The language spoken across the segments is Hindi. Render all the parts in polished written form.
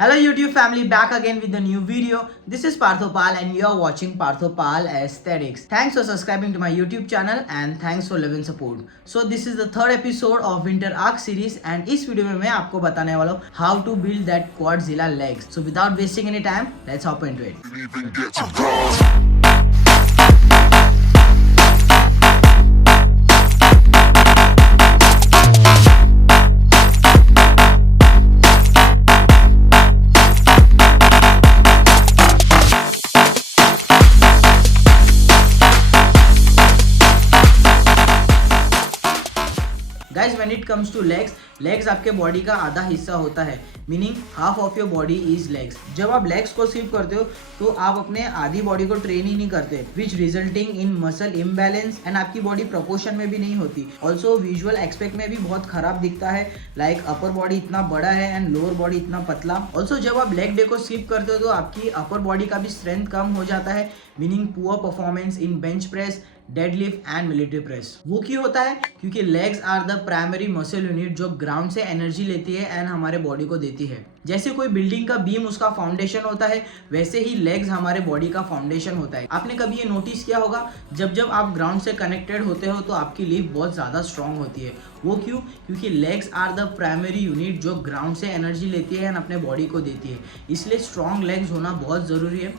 Hello YouTube family, back again with a new video. This is Parthopal and you are watching Parthopal Aesthetics. Thanks for subscribing to my YouTube channel and thanks for love and support. So this is the third episode of Winter Arc series and इस वीडियो में मैं आपको बताने वाला हूँ how to build that Quadzilla legs. So without wasting any time, let's hop into it. Guys when it comes two legs आपके बॉडी का आधा हिस्सा होता है, meaning half of your body is legs. जब आप लेग्स को स्किप करते हो तो आप अपने आधी बॉडी को ट्रेन ही नहीं करते, which resulting in muscle imbalance and आपकी बॉडी प्रोपोर्शन में भी नहीं होती। ऑल्सो विजुअल एक्सपेक्ट में भी बहुत खराब दिखता है, लाइक अपर बॉडी इतना बड़ा है एंड लोअर बॉडी इतना पतला। ऑल्सो जब आप लेग डे को स्किप करते हो तो आपकी अपर बॉडी का भी स्ट्रेंथ कम हो जाता है, meaning poor performance in bench press, deadlift and military press. वो क्यों होता है? क्योंकि legs are the primary muscle unit जो ग्राउंड से एनर्जी लेती है एंड हमारे बॉडी को देती है। जैसे कोई बिल्डिंग का बीम उसका फाउंडेशन होता है, वैसे ही लेग्स हमारे बॉडी का फाउंडेशन होता है। आपने कभी ये नोटिस किया होगा, जब आप ग्राउंड से कनेक्टेड होते हो तो आपकी लिफ्ट बहुत ज़्यादा स्ट्रांग होती है। वो क्यों? क्योंकि legs are the primary unit जो ग्राउंड से एनर्जी लेती है एंड अपने बॉडी को देती है। इसलिए स्ट्रॉन्ग लेग्स होना बहुत ज़रूरी है।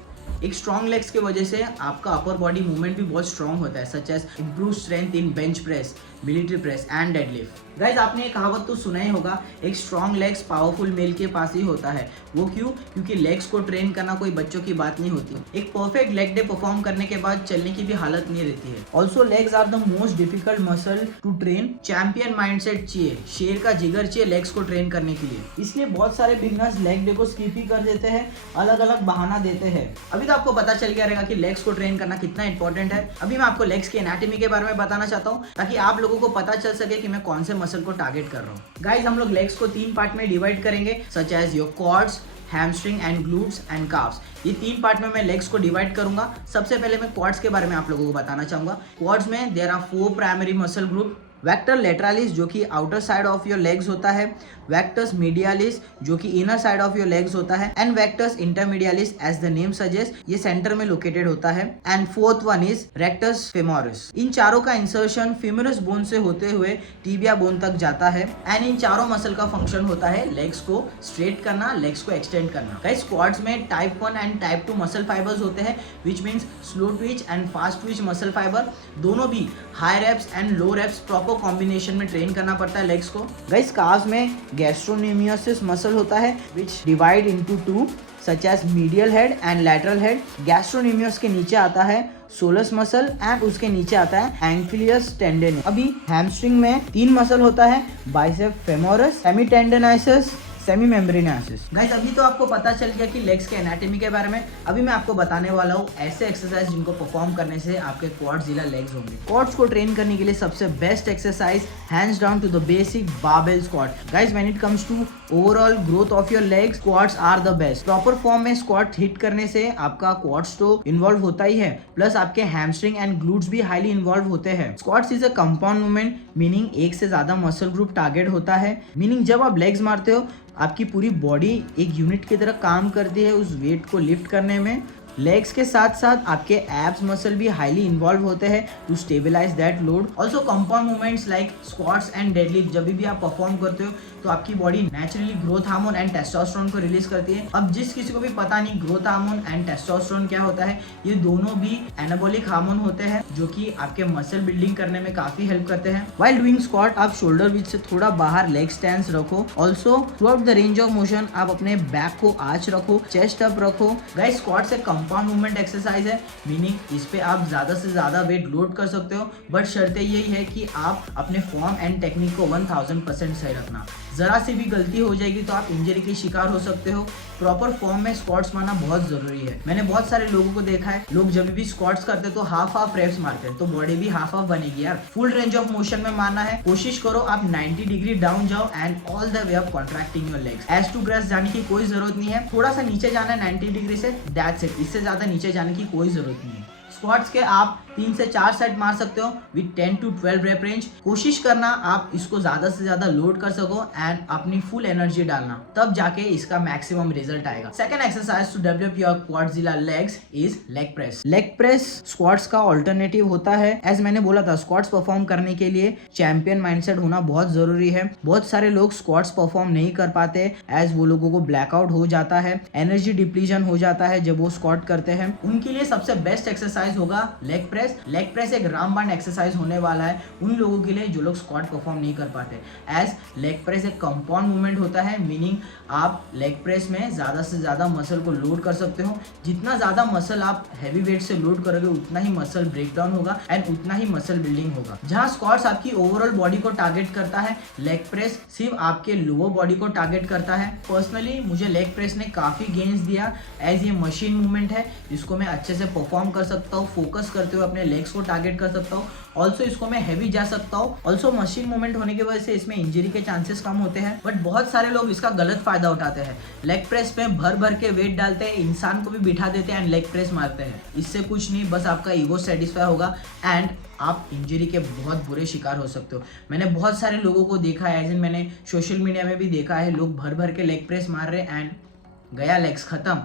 एक स्ट्रॉन्ग लेग्स की वजह से आपका अपर बॉडी मूवमेंट भी बहुत स्ट्रॉन्ग होता है, such as improve strength in bench press, military press and deadlift. Guys आपने एक कहावत तो सुना ही होगा, एक स्ट्रॉन्ग लेग्स पावरफुल मेल के पास ही होता है। वो क्यों? क्योंकि लेग्स को ट्रेन करना कोई बच्चों की बात नहीं होती। एक परफेक्ट लेग डे परफॉर्म करने के बाद चलने की भी हालत नहीं रहती है। Also legs are the most difficult muscle to train. Champion mindset चाहिए, शेर का जिगर चाहिए लेग्स को ट्रेन करने के लिए। इसलिए बहुत सारे बिगनर्स लेग डे को स्किप ही कर देते हैं, अलग अलग बहाना देते हैं। अभी तो आपको पता चल गया रहेगा कि लेग्स को ट्रेन करना कितना इंपॉर्टेंट है। अभी मैं आपको लेग्स की एनाटॉमी के बारे में बताना चाहता हूँ, ताकि आप लोगों को पता चल सके कि मैं कौन से मसल को टारगेट कर रहा हूँ। गाइज हम लोग लेग्स को 3 पार्ट में डिवाइड करेंगे, such as your quads, hamstring and glutes and calves. ये 3 पार्ट में मैं लेग्स को डिवाइड करूंगा। सबसे पहले मैं क्वाड्स के बारे में आप लोगों को बताना चाहूंगा। क्वाड्स में there are 4 primary muscle group. वेक्टर लेटरालिस जो कि outer side of your legs होता है, वेक्टर्स मीडियालिस जो कि inner side of your legs होता है, and vastus intermedialis as the name suggest ये सेंटर में लोकेटेड होता है, and fourth one is rectus femoris. इन चारों का इंसर्शन फेमोरिस बोन से होते हुए टिबिया बोन तक जाता है एंड इन चारों मसल का फंक्शन होता है लेग्स को स्ट्रेट करना, लेग्स को एक्सटेंड करना। गाइस क्वाड्स में type 1 and type 2 muscle fibres होते हैं, which means slow twitch and fast twitch muscle fibre. दोनों भी high reps and low reps proper combination में ट्रेन करना पड़ता है लेग्स को। गाइस काफ्स में गैस्ट्रोनेमियोसिस मसल होता है, which divide into 2 such as medial head and lateral head. Gastrocnemius के नीचे आता है सोलस मसल एंड उसके नीचे आता है एंक्लियस टेंडन। अभी हैमस्ट्रिंग में 3 मसल होता है, bicep femoris, semi टेंडनाइसिस, semi मेम्ब्रेनासिस। Guys अभी तो आपको पता चल गया कि लेग्स के एनाटॉमी के बारे में। अभी मैं आपको बताने वाला हूँ ऐसे एक्सरसाइज जिनको परफॉर्म करने से आपके क्वाड्जिला लेग्स होंगे। क्वाड्स को ट्रेन करने के लिए सबसे best exercise hands down to the basic barbell squat. Guys when it comes to overall growth of your legs, quads are the best. Proper form में स्क्वाट हिट करने से आपका क्वाड्स तो इन्वॉल्व होता ही है, प्लस आपके हैमस्ट्रिंग एंड ग्लूट्स भी हाईली इन्वॉल्व होते हैं। Squats is a compound movement, meaning एक से ज्यादा मसल ग्रुप टारगेट होता है। मीनिंग जब आप लेग्स मारते हो आपकी पूरी बॉडी एक यूनिट की तरह काम करती है उस वेट को लिफ्ट करने में। लेग्स के साथ साथ आपके एब्स मसल भी हाईली इन्वॉल्व होते हैं to stabilize that load. Also compound movements like squats and deadlift जब भी आप परफॉर्म करते हो तो आपकी body naturally growth hormone and testosterone को रिलीज करती है। अब जिस किसी को भी पता नहीं ग्रोथ हार्मोन एंड टेस्टोस्टेरोन क्या होता है, ये दोनों भी एनाबॉलिक हार्मोन होते हैं जो कि आपके मसल बिल्डिंग करने में काफी हेल्प करते हैं। व्हाइल डूइंग स्क्वाट आप शोल्डर विच से थोड़ा बाहर लेग स्टैंस रखो। Also through out the range of motion आप अपने बैक को आर्च रखो, चेस्ट अप रखो। गाइस स्क्वाट से कंपाउंड मूवमेंट एक्सरसाइज है, मीनिंग इस पे आप ज्यादा से ज्यादा वेट लोड कर सकते हो, बट शर्त यही है कि आप अपने फॉर्म एंड टेक्निक को 1000% सही रखना। जरा सी भी गलती हो जाएगी तो आप इंजरी के शिकार हो सकते हो। प्रॉपर फॉर्म में स्क्वाट्स मारना बहुत जरूरी है। मैंने बहुत सारे लोगों को देखा है, लोग जब भी स्क्वाट्स करते हैं तो हाफ रेप्स मारते हैं, तो बॉडी भी हाफ बनेगी यार। फुल रेंज ऑफ मोशन में मारना है। कोशिश करो आप 90 डिग्री डाउन जाओ and all the way up contracting your legs. As to breast जाने की कोई जरूरत नहीं है, थोड़ा सा नीचे जाना है 90 डिग्री से, दैट्स इट। इससे ज्यादा नीचे जाने की कोई जरूरत नहीं है। स्क्वाट्स के आप 3 से 4 सेट मार सकते हो विद 10 to 12 रेप रेंज। कोशिश करना आप इसको ज्यादा से ज्यादा लोड कर सको एंड अपनी फुल एनर्जी डालना, तब जाके इसका मैक्सिमम रिजल्ट आएगा। Second exercise to develop your quadriceps legs is leg press. Leg press squats का ऑल्टरनेटिव होता है। एज मैंने बोला था, स्क्वाट्स परफॉर्म करने के लिए चैंपियन माइंडसेट होना बहुत जरूरी है। बहुत सारे लोग स्क्वाट्स परफॉर्म नहीं कर पाते एज वो लोगों को ब्लैकआउट हो जाता है, एनर्जी डिप्लीजन हो जाता है जब वो स्क्वाट करते हैं। उनके लिए सबसे बेस्ट एक्सरसाइज होगा लेग प्रेस। लेग प्रेस एक रामबाण एक्सरसाइज होने वाला है उन लोगों के लिए जो लोग स्क्वाट परफॉर्म नहीं कर पाते। एज लेग प्रेस एक कंपाउंड मूवमेंट होता है, मीनिंग आप लेग प्रेस में ज्यादा से ज्यादा मसल को लोड कर सकते हो। जितना ज्यादा मसल आप हैवी वेट से लोड करोगे उतना ही मसल ब्रेकडाउन होगा एंड उतना ही मसल बिल्डिंग होगा। जहां स्क्वाट्स आपकी ओवरऑल बॉडी को टारगेट करता है, लेग प्रेस सिर्फ आपके लोअर बॉडी को टारगेट करता है। पर्सनली मुझे लेग प्रेस ने काफी गेन्स दिया एज ये मशीन मूवमेंट है, इसको मैं अच्छे से परफॉर्म कर सकता हूँ, फोकस करते हुए अपने लेग्स को टारगेट कर सकता हूँ। ऑल्सो इसको मैं हैवी जा सकता हूँ। ऑल्सो मशीन मूवमेंट होने की वजह से इसमें इंजरी के चांसेस कम होते हैं, बट बहुत सारे लोग इसका गलत फायदा उठाते हैं। लेग प्रेस में भर भर के वेट डालते हैं, इंसान को भी बिठा देते हैं एंड लेग प्रेस मारते हैं। इससे कुछ नहीं, बस आपका ईगो सेटिस्फाई होगा एंड आप इंजरी के बहुत बुरे शिकार हो सकते हो। मैंने बहुत सारे लोगों को देखा है, एज इन मैंने सोशल मीडिया में भी देखा है, लोग भर भर के लेग प्रेस मार रहे एंड गया लेग्स खत्म।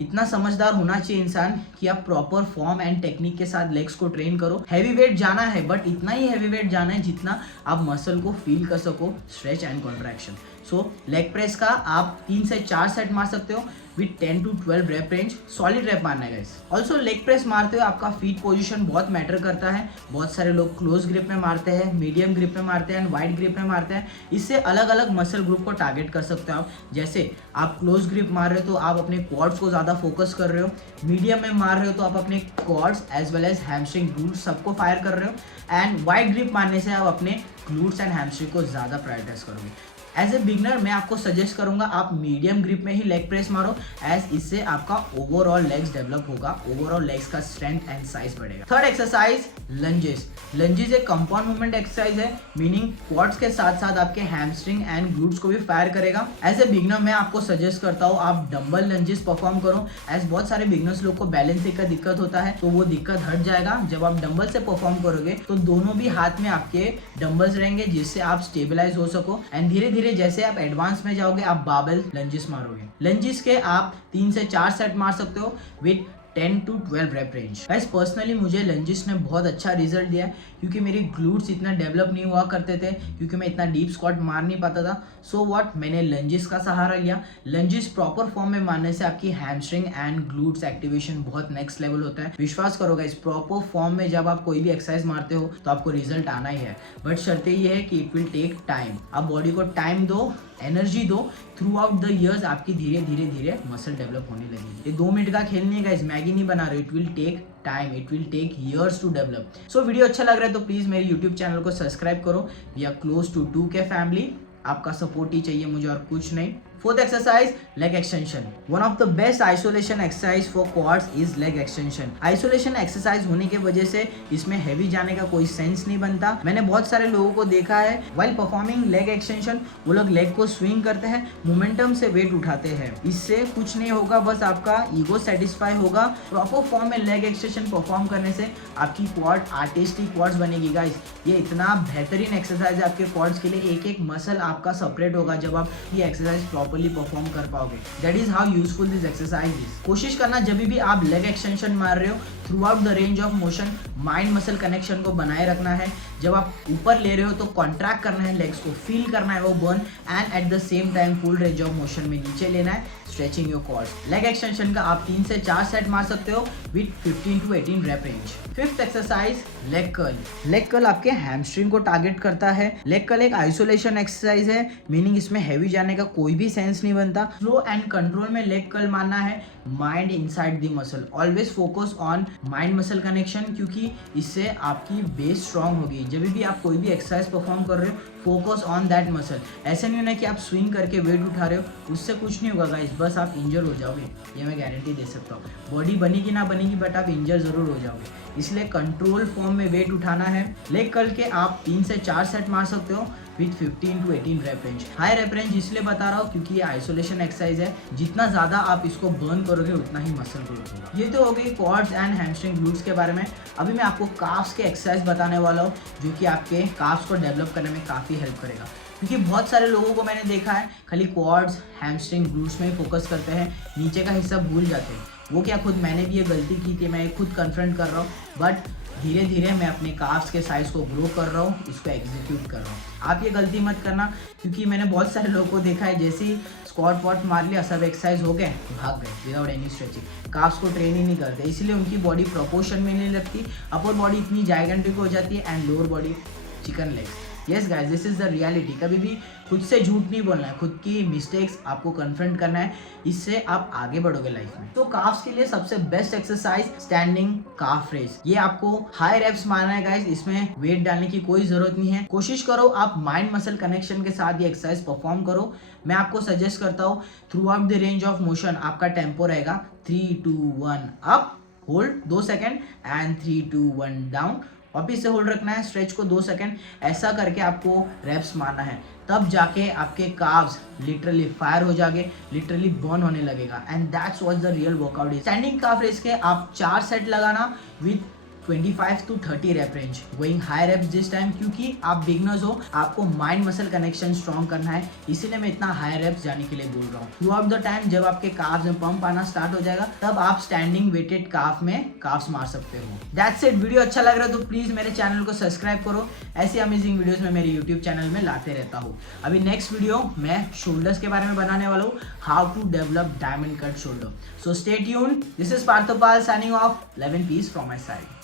इतना समझदार होना चाहिए इंसान कि आप प्रॉपर फॉर्म एंड टेक्निक के साथ लेग्स को ट्रेन करो। हैवी वेट जाना है, बट इतना ही हैवी वेट जाना है जितना आप मसल को फील कर सको, stretch and contraction. So leg press का आप 3 से 4 सेट मार सकते हो with 10 to 12 rape range. Solid rape मारना है गाइस। ऑल्सो लेग प्रेस मारते हुए आपका फीट पोजीशन बहुत मैटर करता है। बहुत सारे लोग क्लोज ग्रिप में मारते हैं, मीडियम ग्रिप में मारते हैं एंड वाइड ग्रिप में मारते हैं। इससे अलग अलग मसल ग्रुप को टारगेट कर सकते हो आप। जैसे आप क्लोज ग्रिप मार रहे हो तो आप अपने क्वाड्स को ज़्यादा फोकस कर रहे हो, मीडियम में मार रहे हो तो आप अपने quads as well as hamstring glutes सबको फायर कर रहे हो एंड वाइड ग्रिप मारने से आप अपने ग्लूट्स एंड हैमस्ट्रिंग को ज़्यादा प्रायोरिटाइज करोगे। एज ए बिगनर मैं आपको सजेस्ट करूंगा आप मीडियम ग्रिप में ही लेग प्रेस मारो, एज इससे आपका ओवरऑल लेग्स डेवलप होगा, ओवरऑल लेग्स का स्ट्रेंथ एंड साइज बढ़ेगा। Third exercise lunges. लंजेस एक कंपाउंड मूवमेंट एक्सरसाइज है, मीनिंग क्वाड्स के साथ साथ आपके हैमस्ट्रिंग एंड ग्लूट्स को भी फायर करेगा। एज ए बिगनर मैं आपको सजेस्ट करता हूँ आप डंबल लंजेस परफॉर्म करो। एज बहुत सारे बिगनर्स लोग को बैलेंसिंग का दिक्कत होता है, तो वो दिक्कत हट जाएगा जब आप डंबल से परफॉर्म करोगे। तो दोनों भी हाथ में आपके डंबल्स रहेंगे जिससे आप स्टेबलाइज हो सको एंड धीरे धीरे जैसे आप एडवांस में जाओगे आप बाबल लंजेस मारोगे। लंजेस के आप 3 से 4 सेट मार सकते हो with 10 to 12 rape range. Guys personally मुझे लंजेस ने बहुत अच्छा रिजल्ट दिया क्योंकि मेरी ग्लूट्स इतना डेवलप नहीं हुआ करते थे, क्योंकि मैं इतना डीप स्क्वाट मार नहीं पाता था। सो व्हाट, मैंने लंजेस का सहारा लिया। लंजेस प्रॉपर फॉर्म में मारने से आपकी हैमस्ट्रिंग एंड ग्लूट्स एक्टिवेशन बहुत नेक्स्ट लेवल होता है। विश्वास करो गाइस, प्रॉपर फॉर्म में जब आप कोई भी एक्सरसाइज मारते हो तो आपको रिजल्ट आना ही है, बट शर्त ये है कि इट विल टेक टाइम। आप बॉडी को टाइम दो, एनर्जी दो, थ्रू आउट द ईयर्स आपकी धीरे धीरे धीरे मसल डेवलप होने लगेगी। ये 2 मिनट का खेल नहीं है गाइस, मैगी नहीं बना रहे, it will take time, it will take years to develop. So video अच्छा लग रहा है तो प्लीज मेरे यूट्यूब चैनल को सब्सक्राइब करो। We are close to 2K family. आपका सपोर्ट ही चाहिए मुझे और कुछ नहीं। Fourth exercise leg extension. One of the best isolation exercise for quads is leg extension. Isolation exercise होने की वजह से इसमें हैवी जाने का कोई सेंस नहीं बनता। मैंने बहुत सारे लोगों को देखा है व्हाइल परफॉर्मिंग लेग एक्सटेंशन, वो लोग लेग को स्विंग करते हैं, मोमेंटम से वेट उठाते हैं। इससे कुछ नहीं होगा, बस आपका ईगो सेटिस्फाई होगा। प्रॉपर फॉर्म में लेग एक्सटेंशन परफॉर्म करने से आपकी क्वाड आर्टिस्टिक क्वाड्स बनेगी गाइस। ये इतना बेहतरीन एक्सरसाइज है आपके क्वाड्स के लिए। एक एक मसल आपका सेपरेट होगा जब आप ये एक्सरसाइज प्रॉपर्ली परफॉर्म कर पाओगे। That is how useful this exercise is. कोशिश करना जब भी आप लेग एक्सटेंशन मार रहे हो through out the range of motion mind muscle connection को बनाए रखना है। जब आप ऊपर ले रहे हो तो कॉन्ट्रैक्ट करना है, लेग्स को फील करना है वो burn, and at the same time full range of motion में नीचे लेना है, stretching your quads. Leg extension का आप 3 से 4 सेट मार सकते हो with 15 to 18 rep range. Fifth exercise leg curl. Leg curl आपके हैमस्ट्रिंग को टारगेट करता है। लेग कर्ल एक आइसोलेशन एक्सरसाइज है, मीनिंग इसमें हैवी जाने का कोई भी सेंस नहीं बनता। स्लो एंड कंट्रोल में लेग कर्ल मारना है, mind inside the muscle. Always focus on mind muscle connection, क्योंकि इससे आपकी बेस स्ट्रांग होगी। जब भी आप कोई भी एक्सरसाइज परफॉर्म कर रहे हो फोकस ऑन दैट मसल। ऐसे नहीं होना कि आप स्विंग करके वेट उठा रहे हो, उससे कुछ नहीं होगा गाइस, बट बस आप इंजर हो जाओगे, ये मैं गारंटी दे सकता हूँ। बॉडी बनेगी ना बनेगी बट आप इंजर जरूर हो जाओगे। इसलिए कंट्रोल फॉर्म में वेट उठाना है। लेग कर्ल के आप 3 से 4 सेट मार सकते हो with 15 to 18 rep range. High rape range इसलिए बता रहा हूँ क्योंकि ये आइसोलेशन एक्सरसाइज है, जितना ज़्यादा आप इसको बर्न करोगे उतना ही मसल ग्रोथ होगा। ये तो हो गई क्वाड्स एंड हैमस्ट्रिंग ग्लूट्स के बारे में। अभी मैं आपको काफ्स के एक्सरसाइज बताने वाला हूँ जो कि आपके काफ्स को डेवलप करने में काफ़ी हेल्प करेगा। क्योंकि बहुत सारे लोगों को मैंने देखा है खाली क्वाड्स हैमस्ट्रिंग ग्लूट्स में ही फोकस करते हैं, नीचे का हिस्सा भूल जाते हैं। वो क्या खुद मैंने भी ये गलती की थी, मैं खुद कन्फ्रंट कर रहा हूँ, बट धीरे धीरे मैं अपने काफ्स के साइज को ग्रो कर रहा हूँ, इसको एग्जीक्यूट कर रहा हूँ। आप ये गलती मत करना क्योंकि मैंने बहुत सारे लोगों को देखा है जैसे ही स्क्वाट वॉट मार लिया, सब एक्सरसाइज हो गए, भाग गए विदाउट एनी स्ट्रेचिंग। काफ्स को ट्रेन ही नहीं करते, इसलिए उनकी बॉडी प्रोपोर्शन में नहीं लगती। अपर बॉडी इतनी जाइगेंटिक हो जाती है and lower body chicken legs. Yes guys, this is the reality. कभी भी खुद से झूठ नहीं बोलना है, खुद की मिस्टेक्स आपको कन्फ्रंट करना है, इससे आप आगे बढ़ोगे लाइफ में। तो काफ्स के लिए सबसे बेस्ट एक्सरसाइज स्टैंडिंग काफ रेज। ये आपको हाई रेप्स मारना है गाइस, इसमें वेट डालने की कोई जरूरत नहीं है। कोशिश करो आप माइंड मसल कनेक्शन के साथ ये एक्सरसाइज परफॉर्म करो। मैं आपको सजेस्ट करता हूँ through out the range of motion आपका टेम्पो रहेगा 3 2 1 up, hold 2 second and 3 2 1 down, वापिस से होल्ड रखना है, स्ट्रेच को 2 सेकंड, ऐसा करके आपको रेप्स मारना है। तब जाके आपके काव्स लिटरली फायर हो जाएंगे, लिटरली बर्न होने लगेगा and that's what the real workout is. Standing calf raise के आप 4 सेट लगाना with 25 to 30 rep range, going high reps this time, क्योंकि आप बिगनर्स हो, आपको माइंड मसल कनेक्शन स्ट्रॉन्ग करना है, इसीलिए मैं इतना हाई रेप्स जाने के लिए बोल रहा हूँ। थ्रू आउट द टाइम जब आपके काफ्स में पंप आना स्टार्ट हो जाएगा तब आप स्टैंडिंग वेटेड काफ में काफ्स मार सकते हो। That's it. वीडियो अच्छा लग रहा है तो प्लीज मेरे चैनल को सब्सक्राइब करो, ऐसी अमेजिंग वीडियोस मैं मेरे यूट्यूब चैनल में लाते रहता हूँ। अभी नेक्स्ट वीडियो मैं शोल्डर्स के बारे में बनाने वाला हूँ, how to develop diamond cut shoulder. So stay tuned. This is Parthopal signing off. Love and peace from my side.